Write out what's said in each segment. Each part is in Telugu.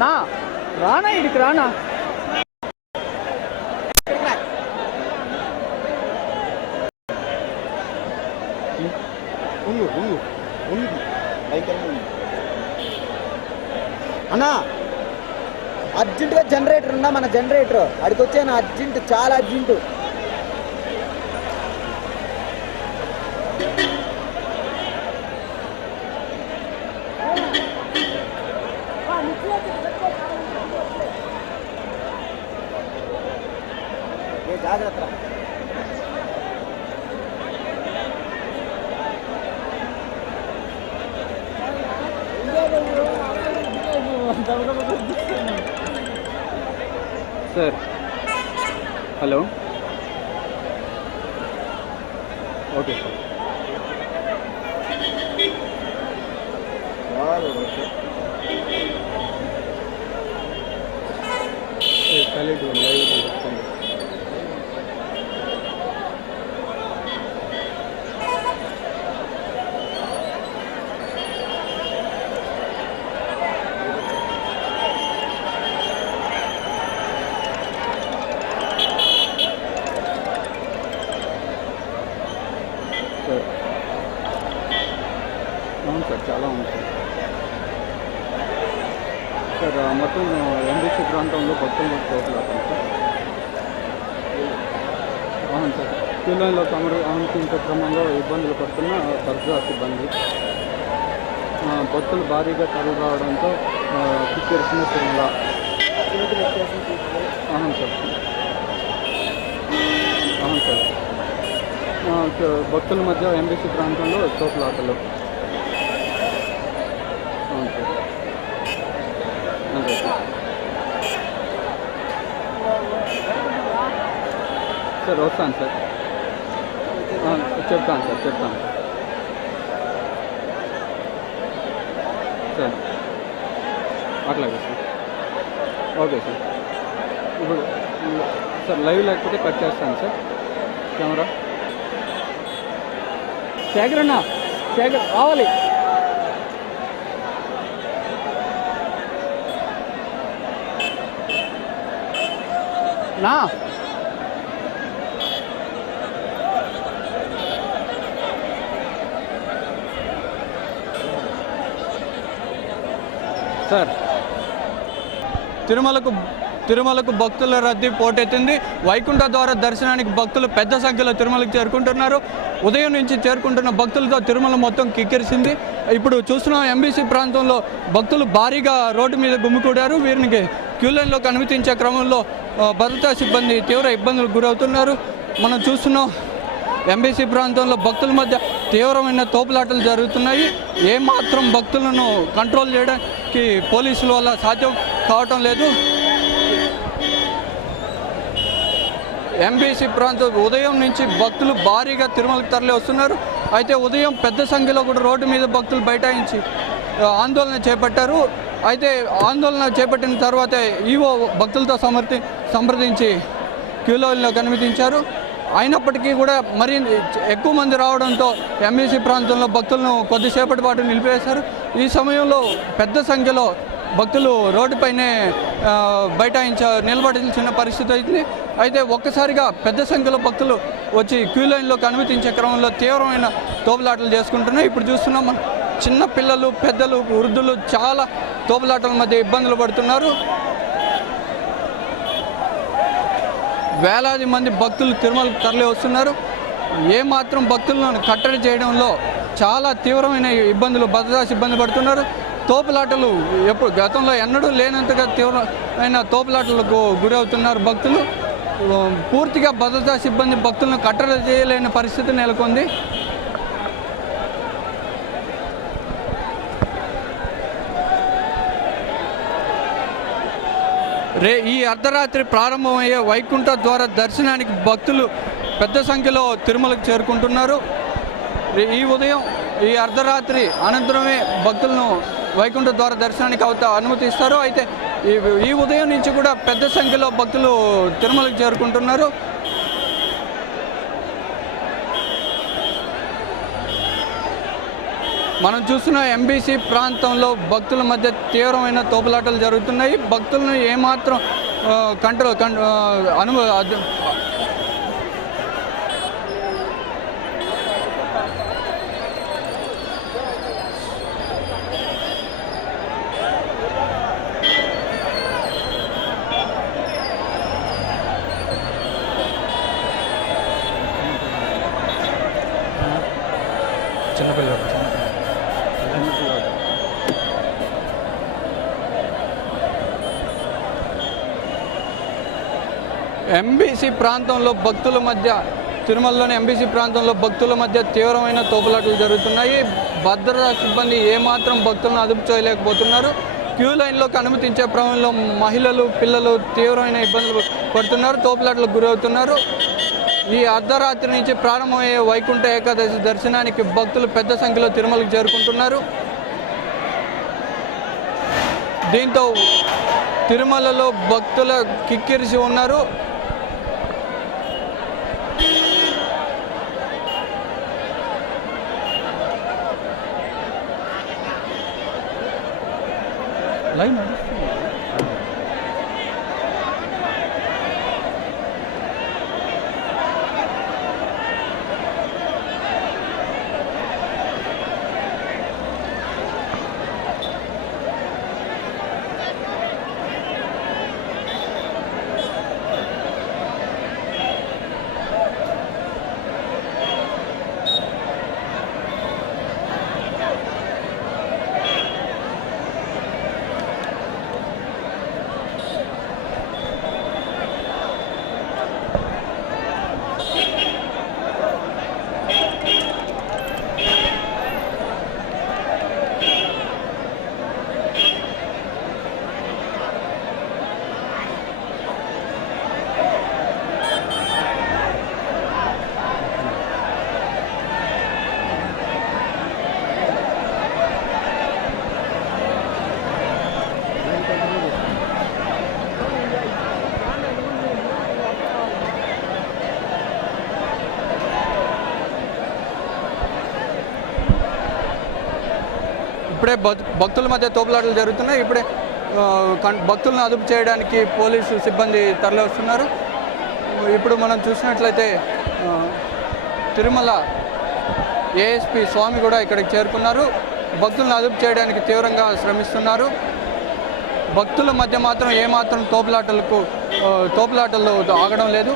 నా రానా ఇడికి రానా అన్నా అర్జెంటుగా జనరేటర్ ఉందా? మన జనరేటర్ అడికి వచ్చాను, అర్జెంట్, చాలా అర్జెంటు. జాగ్రత్త. Sir hello, okay sir. అవును సార్, చాలా ఉంది సార్. సార్ మొత్తం ఎంబీసీ ప్రాంతంలో భక్తులు పోట్లాడుతుంది సార్. అవును సార్, క్యూ లైన్లో తమరు అనుమతించే క్రమంలో ఇబ్బందులు పడుతున్న దర్గా సిబ్బంది, భక్తులు భారీగా తరలి రావడంతో కిక్కిరిసిన తిరుమల. అవును సార్, అవును సార్. భక్తుల మధ్య ఎంబీసీ ప్రాంతంలో తోపులాటలు. అవును సార్, అదే సార్. వస్తాను సార్, చెప్తాను సార్. సార్ అట్లాగే సార్, ఓకే సార్. ఇప్పుడు సార్ లైవ్ లేకపోతే కట్ చేస్తాను సార్ కెమెరా. శేఖర్ అన్న, శేఖర్ రావాలి. నా సార్, తిరుమలకు భక్తుల రద్దీ పోటెత్తింది. వైకుంఠ ద్వార దర్శనానికి భక్తులు పెద్ద సంఖ్యలో తిరుమలకు చేరుకుంటున్నారు. ఉదయం నుంచి చేరుకుంటున్న భక్తులతో తిరుమల మొత్తం కిక్కిరిసింది. ఇప్పుడు చూస్తున్నాం, ఎంబీసీ ప్రాంతంలో భక్తులు భారీగా రోడ్డు మీద గుమికూడారు. వీరికి క్యూ లైన్లోకి అనుమతించే క్రమంలో భద్రతా సిబ్బంది తీవ్ర ఇబ్బందులకు గురవుతున్నారు. మనం చూస్తున్నాం, ఎంబీసీ ప్రాంతంలో భక్తుల మధ్య తీవ్రమైన తోపులాటలు జరుగుతున్నాయి. ఏమాత్రం భక్తులను కంట్రోల్ చేయడానికి పోలీసుల వల్ల సాధ్యం కావటం లేదు. ఎంబీసీ ప్రాంతం ఉదయం నుంచి భక్తులు భారీగా తిరుమలకు తరలి వస్తున్నారు. అయితే ఉదయం పెద్ద సంఖ్యలో కూడా రోడ్డు మీద భక్తులు బైఠాయించి ఆందోళన చేపట్టారు. అయితే ఆందోళన చేపట్టిన తర్వాత ఈవో భక్తులతో సంప్రదించి క్యూలోకి అనుమతించారు. అయినప్పటికీ కూడా మరి ఎక్కువ మంది రావడంతో ఎంబీసీ ప్రాంతంలో భక్తులను కొద్దిసేపటి పాటు నిలిపివేశారు. ఈ సమయంలో పెద్ద సంఖ్యలో భక్తులు రోడ్డుపైనే నిలబడాల్సిన పరిస్థితి అయింది. అయితే ఒక్కసారిగా పెద్ద సంఖ్యలో భక్తులు వచ్చి క్యూ లైన్లోకి అనుమతించే క్రమంలో తీవ్రమైన తోపులాటలు చేసుకుంటున్నాయి. ఇప్పుడు చూస్తున్నాం, చిన్న పిల్లలు, పెద్దలు, వృద్ధులు చాలా తోపులాటల మధ్య ఇబ్బందులు పడుతున్నారు. వేలాది మంది భక్తులు తిరుమలకు తరలి వస్తున్నారు. ఏమాత్రం భక్తులను కట్టడి చేయడంలో చాలా తీవ్రమైన ఇబ్బందులు భద్రతా సిబ్బంది పడుతున్నారు. తోపులాటలు ఎప్పుడు గతంలో ఎన్నడూ లేనంతగా తీవ్రమైన తోపులాటలకు గురవుతున్నారు భక్తులు. పూర్తిగా భద్రతా సిబ్బంది భక్తులను కట్టడి చేయలేని పరిస్థితి నెలకొంది. ఈ అర్ధరాత్రి ప్రారంభమయ్యే వైకుంఠ ద్వార దర్శనానికి భక్తులు పెద్ద సంఖ్యలో తిరుమలకు చేరుకుంటున్నారు. ఈ ఉదయం ఈ అర్ధరాత్రి అనంతరమే భక్తులను వైకుంఠ ద్వార దర్శనానికి అనుమతిస్తారు. అయితే ఈ ఉదయం నుంచి కూడా పెద్ద సంఖ్యలో భక్తులు తిరుమలకు చేరుకుంటున్నారు. మనం చూస్తున్న ఎంబీసీ ప్రాంతంలో భక్తుల మధ్య తీవ్రమైన తోపులాటలు జరుగుతున్నాయి. భక్తులను ఏమాత్రం చిన్నపిల్లలు ఎంబీసీ ప్రాంతంలో భక్తుల మధ్య తిరుమలలోని ఎంబీసీ ప్రాంతంలో భక్తుల మధ్య తీవ్రమైన తోపులాటలు జరుగుతున్నాయి. భద్రతా సిబ్బంది ఏమాత్రం భక్తులను అదుపు చేయలేకపోతున్నారు. క్యూ లైన్లోకి అనుమతించే క్రమంలో మహిళలు పిల్లలు తీవ్రమైన ఇబ్బందులు పడుతున్నారు, తోపులాటలకు గురవుతున్నారు. ఈ అర్ధరాత్రి నుంచి ప్రారంభమయ్యే వైకుంఠ ఏకాదశి దర్శనానికి భక్తులు పెద్ద సంఖ్యలో తిరుమలకు చేరుకుంటున్నారు. దీంతో తిరుమలలో భక్తుల కిక్కిరిసి ఉన్నారు. లైన్ ఇప్పుడే భక్తుల మధ్య తోపులాటలు జరుగుతున్నాయి. ఇప్పుడే భక్తులను అదుపు చేయడానికి పోలీసు సిబ్బంది తరలి వస్తున్నారు. ఇప్పుడు మనం చూసినట్లయితే తిరుమల ఏఎస్పీ స్వామి కూడా ఇక్కడికి చేరుకున్నారు. భక్తులను అదుపు చేయడానికి తీవ్రంగా శ్రమిస్తున్నారు. భక్తుల మధ్య మాత్రం ఏమాత్రం తోపులాటలు ఆగడం లేదు.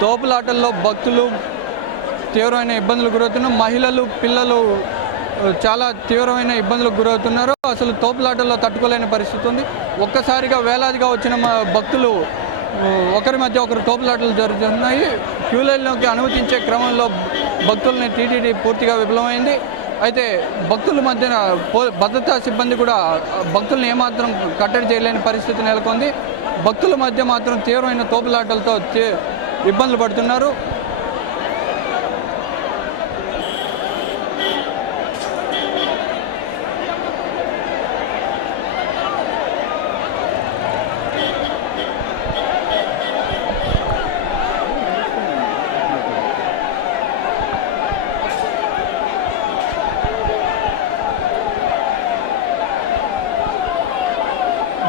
తోపులాటల్లో భక్తులు తీవ్రమైన ఇబ్బందులు గురవుతున్నారు. మహిళలు పిల్లలు చాలా తీవ్రమైన ఇబ్బందులకు గురవుతున్నారు. అసలు తోపులాటల్లో తట్టుకోలేని పరిస్థితి ఉంది. ఒక్కసారిగా వేలాదిగా వచ్చిన భక్తులు ఒకరి మధ్య ఒకరు తోపులాటలు జరుగుతున్నాయి. క్యూ లైన్లోకి అనుమతించే క్రమంలో భక్తులని టీటీడీ పూర్తిగా విఫలమైంది. అయితే భక్తుల మధ్యన భద్రతా సిబ్బంది కూడా భక్తులను ఏమాత్రం కట్టడి చేయలేని పరిస్థితి నెలకొంది. భక్తుల మధ్య మాత్రం తీవ్రమైన తోపులాటలతో ఇబ్బందులు పడుతున్నారు.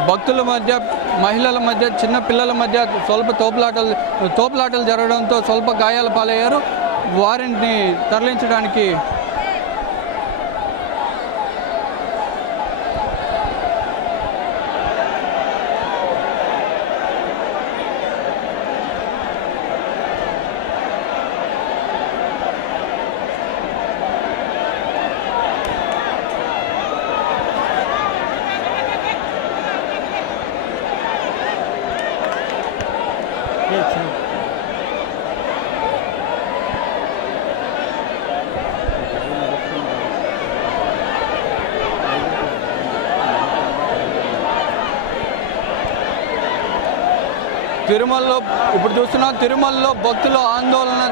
భక్తుల మధ్య మహిళల మధ్య చిన్న పిల్లల మధ్య స్వల్ప తోపులాటలు జరగడంతో స్వల్ప గాయాల పాలయ్యారు. వారిని తరలించడానికి తిరుమలలో ఇప్పుడు చూస్తున్నాం. తిరుమలలో భక్తుల ఆందోళన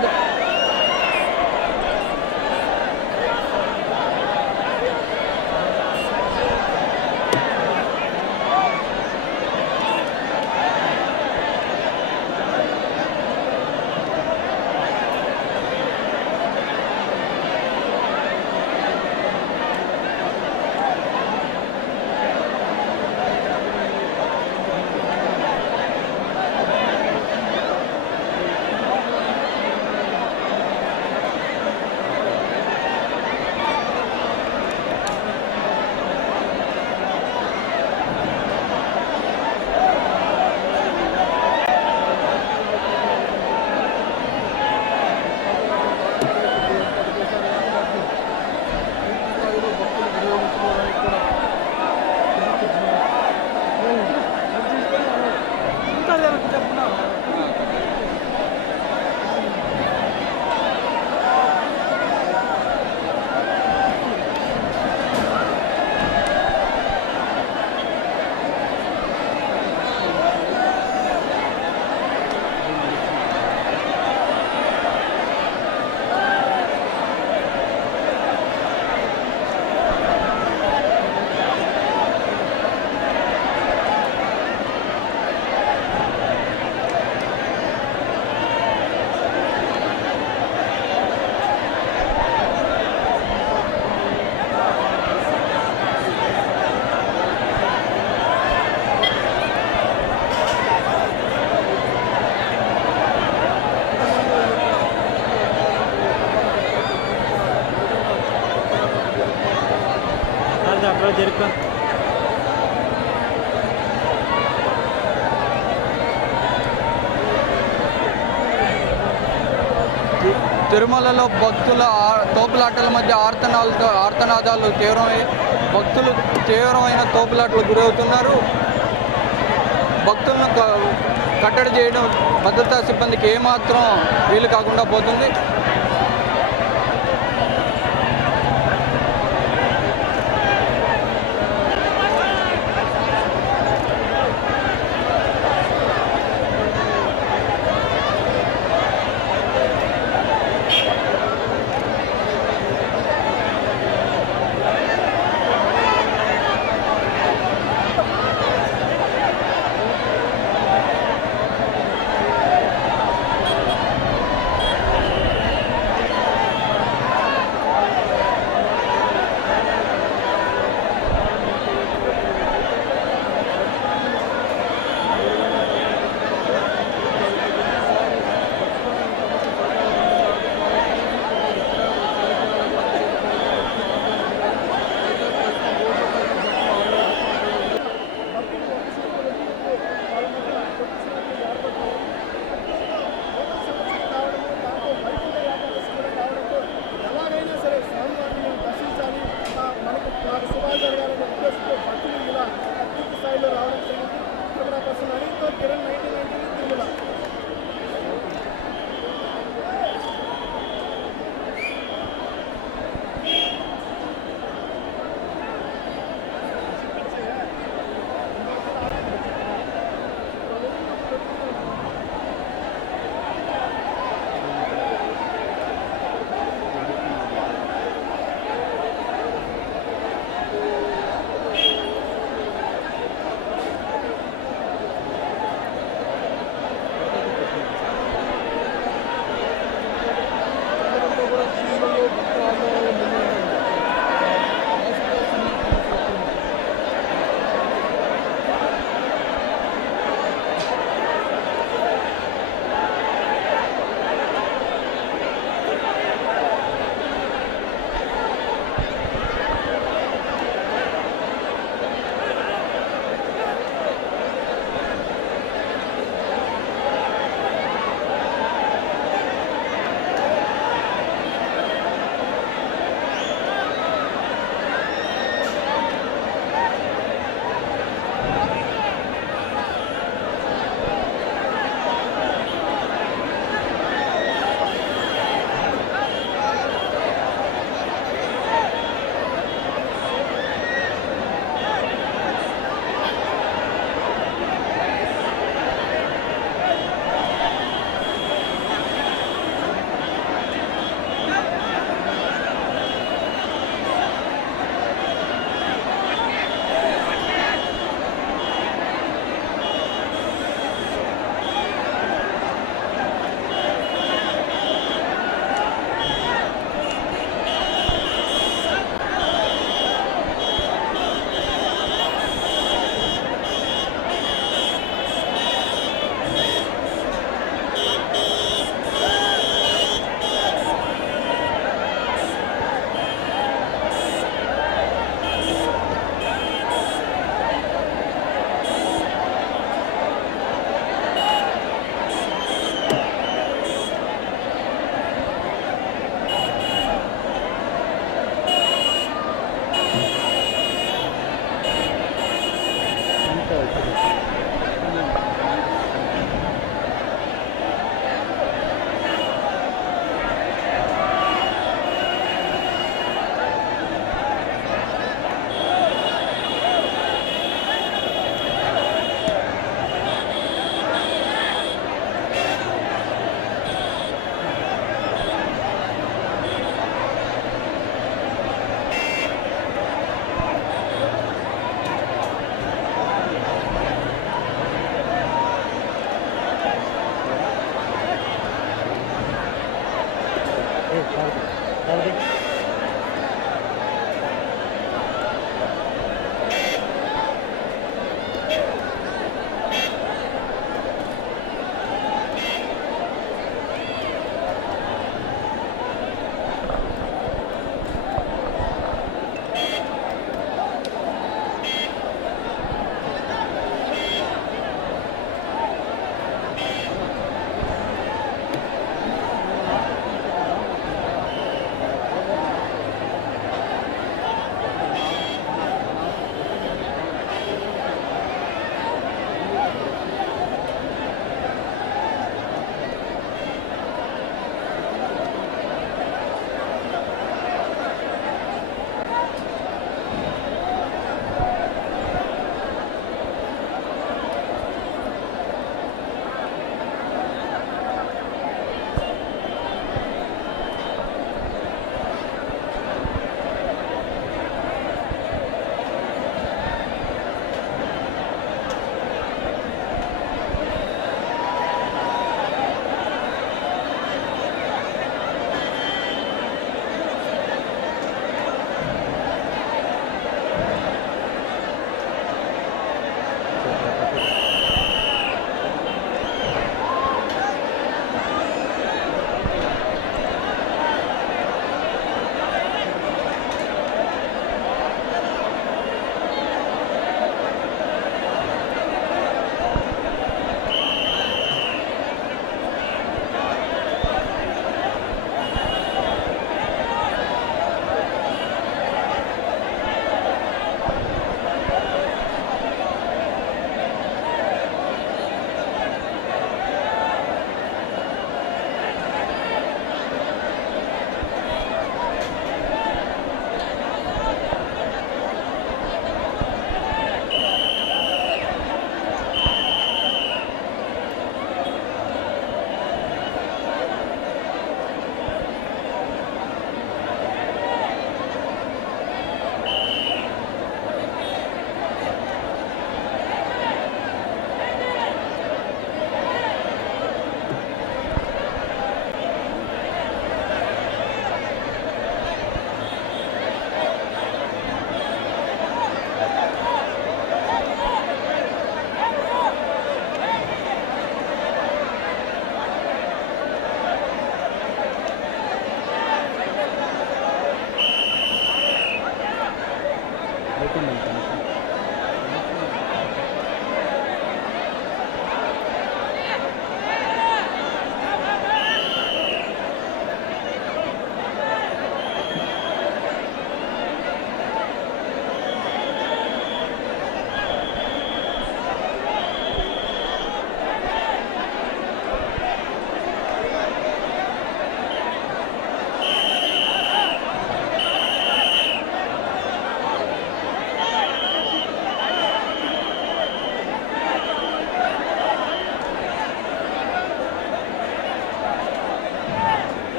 జరుపుకో. తిరుమలలో భక్తుల తోపులాటల మధ్య ఆర్తనాదాలు భక్తులు తీవ్రమైన తోపులాటలు గురవుతున్నారు. భక్తులను కట్టడి చేయడం భద్రతా సిబ్బందికి ఏమాత్రం వీలు కాకుండా పోతుంది.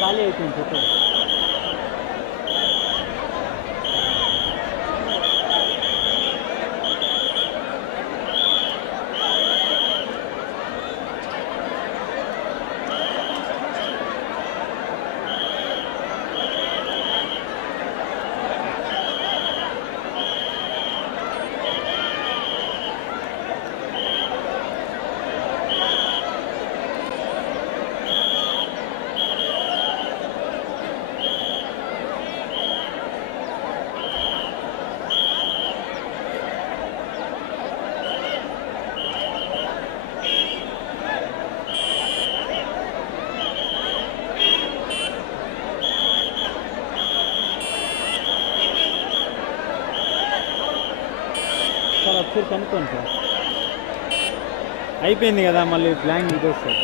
ఖాళీ అయిపోయింది చెప్పండి. సార్ ఒకసారి కనుక్కోండి సార్. అయిపోయింది కదా, మళ్ళీ ప్లాన్ ఇది వస్తుంది.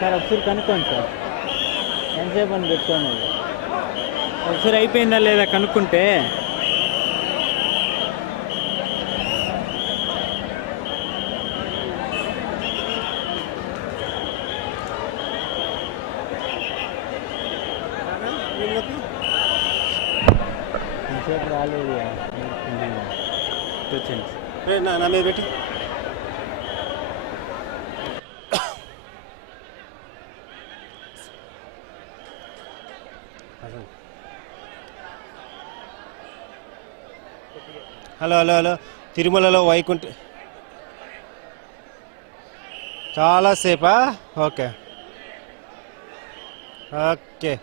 సార్ ఒకసారి కనుక్కోండి సార్, ఎంతసేపు అని పెట్టుకోండి. ఒకసారి అయిపోయిందా లేదా కనుక్కుంటే ఎంతసేపు రాలేదు వచ్చింది నా మీద పెట్టి. హలో హలో హలో, తిరుమలలో వైకుంఠ చాలాసేపా? Okay okay.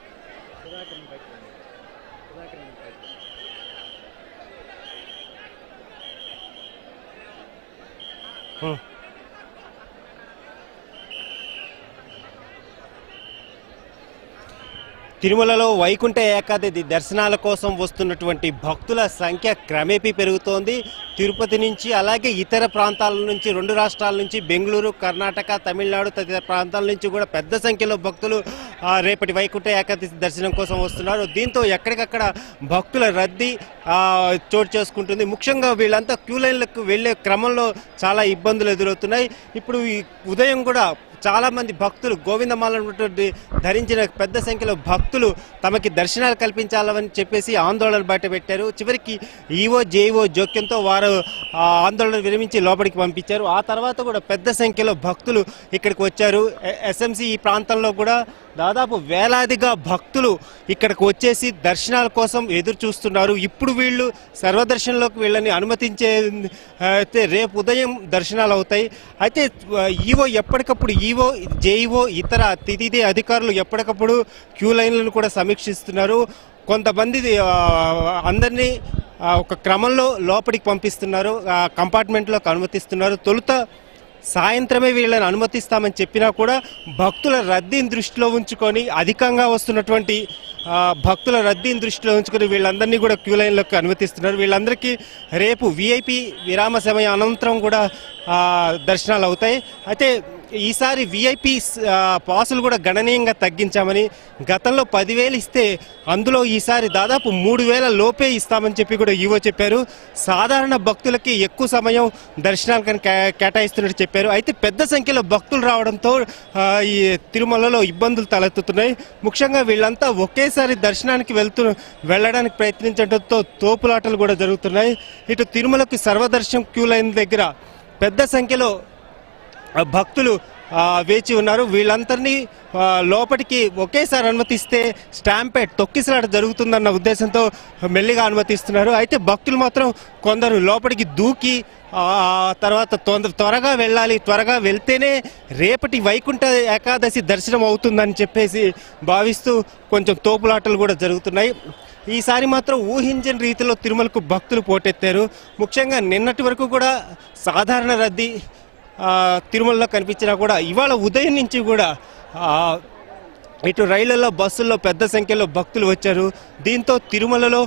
తిరుమలలో వైకుంఠ ఏకాదశి దర్శనాల కోసం వస్తున్నటువంటి భక్తుల సంఖ్య క్రమేపీ పెరుగుతోంది. తిరుపతి నుంచి అలాగే ఇతర ప్రాంతాల నుంచి, 2 రాష్ట్రాల నుంచి, బెంగళూరు, కర్ణాటక, తమిళనాడు తదితర ప్రాంతాల నుంచి కూడా పెద్ద సంఖ్యలో భక్తులు రేపటి వైకుంఠ ఏకాదశి దర్శనం కోసం వస్తున్నారు. దీంతో ఎక్కడికక్కడ భక్తుల రద్దీ చోటు చేసుకుంటుంది. ముఖ్యంగా వీళ్ళంతా క్యూ లైన్లకు వెళ్లే క్రమంలో చాలా ఇబ్బందులు ఎదురవుతున్నాయి. ఇప్పుడు ఈ ఉదయం కూడా చాలా మంది భక్తులు గోవిందమాలను ధరించిన పెద్ద సంఖ్యలో భక్తులు తమకి దర్శనాలు కల్పించాలని చెప్పేసి ఆందోళన బయట పెట్టారు. చివరికి ఈవో జేఈఓ జోక్యంతో వారు వారు ఆందోళన విరమించి లోపలికి పంపించారు. ఆ తర్వాత కూడా పెద్ద సంఖ్యలో భక్తులు ఇక్కడికి వచ్చారు. ఎస్ఎంసి ఈ ప్రాంతంలో కూడా దాదాపు వేలాదిగా భక్తులు ఇక్కడికి వచ్చేసి దర్శనాల కోసం ఎదురు చూస్తున్నారు. ఇప్పుడు వీళ్ళు సర్వదర్శనంలోకి వీళ్ళని అనుమతించే అయితే రేపు ఉదయం దర్శనాలు అవుతాయి. అయితే ఈవో ఎప్పటికప్పుడు జేఈఓ ఇతర తిథిదే అధికారులు ఎప్పటికప్పుడు క్యూ లైన్లను కూడా సమీక్షిస్తున్నారు. కొంతమంది అందరినీ ఒక క్రమంలో లోపలికి పంపిస్తున్నారు, కంపార్ట్మెంట్లోకి అనుమతిస్తున్నారు. తొలుత సాయంత్రమే వీళ్ళని అనుమతిస్తామని చెప్పినా కూడా భక్తుల రద్దీని దృష్టిలో ఉంచుకొని అధికంగా వస్తున్నటువంటి భక్తుల రద్దీని దృష్టిలో ఉంచుకొని వీళ్ళందరినీ కూడా క్యూ లైన్లోకి అనుమతిస్తున్నారు. వీళ్ళందరికీ రేపు విఐపి విరామ సమయం అనంతరం కూడా దర్శనాలు అవుతాయి. అయితే ఈసారి విఐపి పాసులు కూడా గణనీయంగా తగ్గించామని, గతంలో 10,000 ఇస్తే అందులో ఈసారి దాదాపు 3,000 లోపే ఇస్తామని చెప్పి కూడా ఈవో చెప్పారు. సాధారణ భక్తులకి ఎక్కువ సమయం దర్శనాలకు కేటాయిస్తున్నట్టు చెప్పారు. అయితే పెద్ద సంఖ్యలో భక్తులు రావడంతో ఈ తిరుమలలో ఇబ్బందులు తలెత్తుతున్నాయి. ముఖ్యంగా వీళ్ళంతా ఒకేసారి దర్శనానికి వెళ్ళడానికి ప్రయత్నించడంతో తోపులాటలు కూడా జరుగుతున్నాయి. ఇటు తిరుమలకి సర్వదర్శనం క్యూ లైన్ దగ్గర పెద్ద సంఖ్యలో భక్తులు వేచి ఉన్నారు. వీళ్ళందరినీ లోపలికి ఒకేసారి అనుమతిస్తే స్టాంపేడ్ తొక్కిసలాట జరుగుతుందన్న ఉద్దేశంతో మెల్లిగా అనుమతిస్తున్నారు. అయితే భక్తులు మాత్రం కొందరు లోపలికి దూకి తర్వాత త్వరగా వెళ్ళాలి, త్వరగా వెళ్తేనే రేపటి వైకుంఠ ఏకాదశి దర్శనం అవుతుందని చెప్పేసి భావిస్తూ కొంచెం తోపులాటలు కూడా జరుగుతున్నాయి. ఈసారి మాత్రం ఊహించని రీతిలో తిరుమలకు భక్తులు పోటెత్తారు. ముఖ్యంగా నిన్నటి వరకు కూడా సాధారణ రద్దీ తిరుమలలో కనిపించినా కూడా ఇవాళ ఉదయం నుంచి కూడా ఇటు రైళ్లలో బస్సుల్లో పెద్ద సంఖ్యలో భక్తులు వచ్చారు. దీంతో తిరుమలలో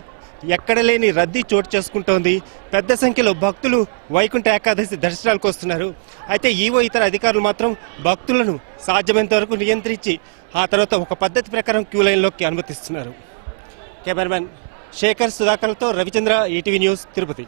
ఎక్కడ లేని రద్దీ చోటు చేసుకుంటోంది. పెద్ద సంఖ్యలో భక్తులు వైకుంఠ ఏకాదశి దర్శనాలకు వస్తున్నారు. అయితే ఈవో ఇతర అధికారులు మాత్రం భక్తులను సాధ్యమైనంత వరకు నియంత్రించి ఆ తర్వాత ఒక పద్ధతి ప్రకారం క్యూ లైన్లోకి అనుమతిస్తున్నారు. కెమెరామెన్ శేఖర్ సుధాకర్తో రవిచంద్ర, ఈటీవీ న్యూస్, తిరుపతి.